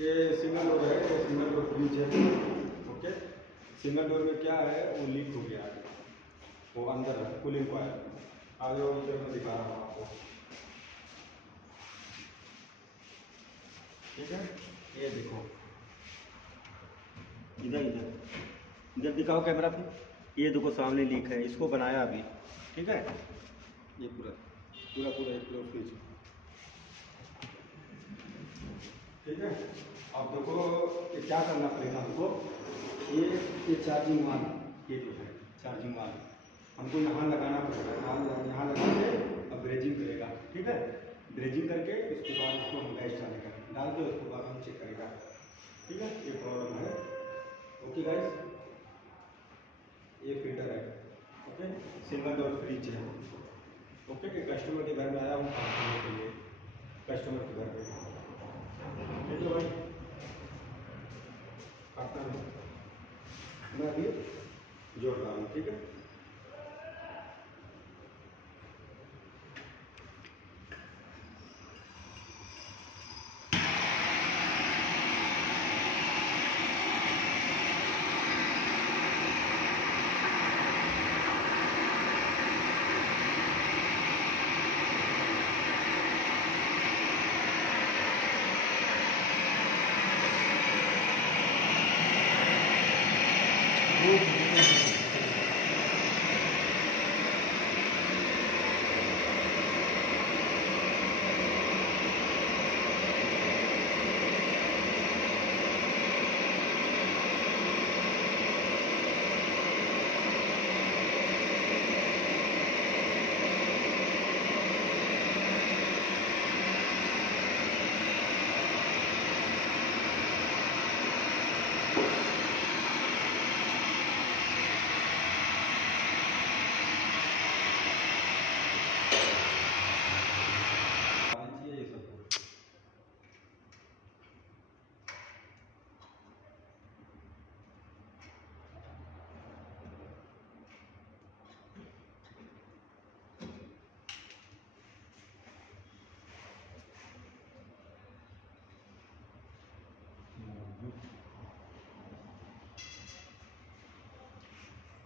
ये single door है, ये सिंगल डोर फ्रिज है। ओके, सिंगल डोर में क्या है, वो लीक हो गया है, वो अंदर है कूलिंग कॉइल। आगे वो इधर मैं दिखा रहा हूँ आपको, ठीक है। ये देखो, इधर इधर इधर दिखाओ कैमरा पे, ये देखो सामने लीक है, इसको बनाया अभी, ठीक है। ये पूरा पूरा पूरा एक पूरा फ्रिज, ठीक है। अब देखो ये क्या करना पड़ेगा हमको, ये चार्जिंग वाल, ये जो है चार्जिंग वाल हमको यहाँ लगाना पड़ेगा, यहाँ लगा के अब ब्रेजिंग करेगा, ठीक है। ब्रेजिंग करके उसके बाद उसको हम गैस डालेगा, डाल के उसके बाद हम चेक करेगा, ठीक है। ये प्रॉब्लम है। ओके गाइस, ये फिल्टर है, ओके, सिंगल डोर फ्रिज है। ओके, कस्टमर के घर में आया हूँ काम करने के लिए, कस्टमर के घर पे, ठीक है भाई। काटना नहीं, मैं अभी जोड़ रहा हूँ, ठीक है। ये सब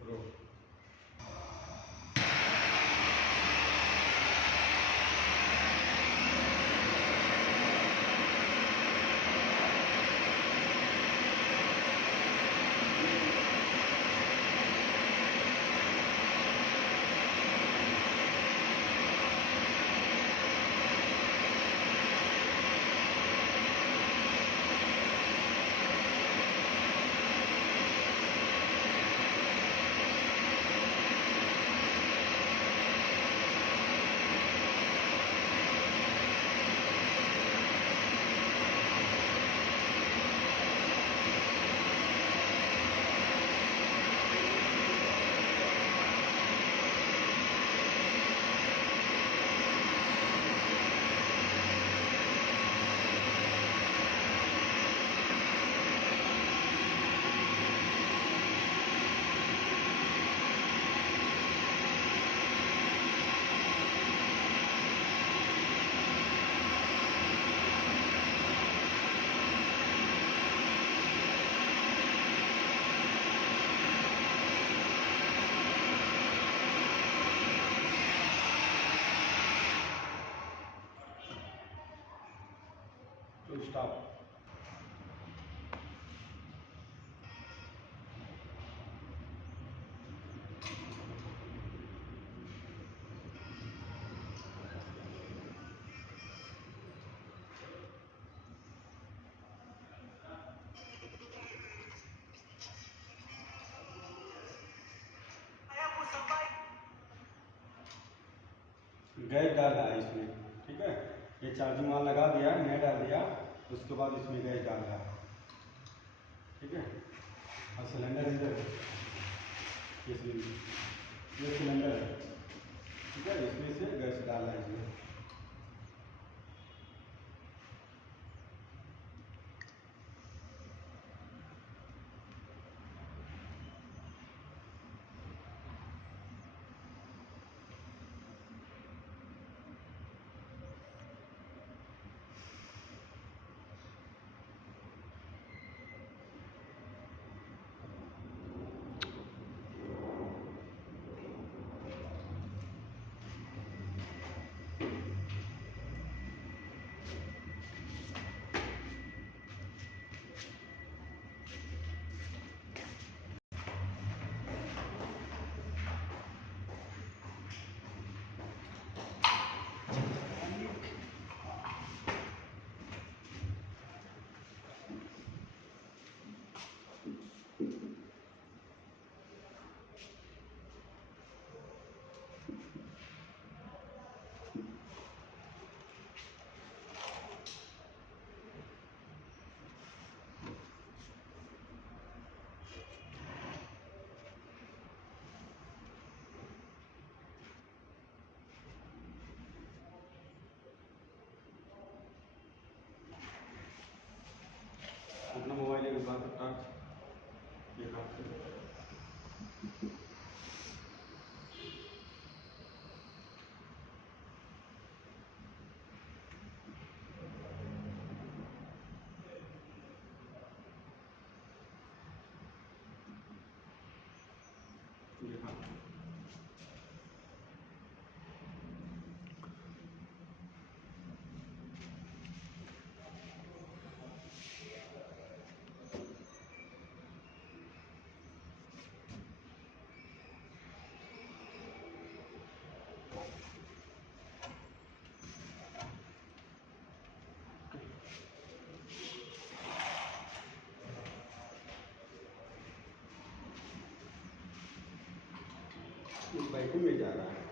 रो टू स्टॉप। गैस डाल रहा है इसमें, ठीक है। ये चार्जिंग वाल लगा दिया, नया डाल दिया, उसके बाद इसमें गैस डाल रहा है, ठीक है। और सिलेंडर इधर है, ये सिलेंडर है, ठीक है। इसमें से गैस डाल रहा है इसमें। बाद टच ये काटते हैं। ये काटते हैं। इस बाइक में जा रहा है।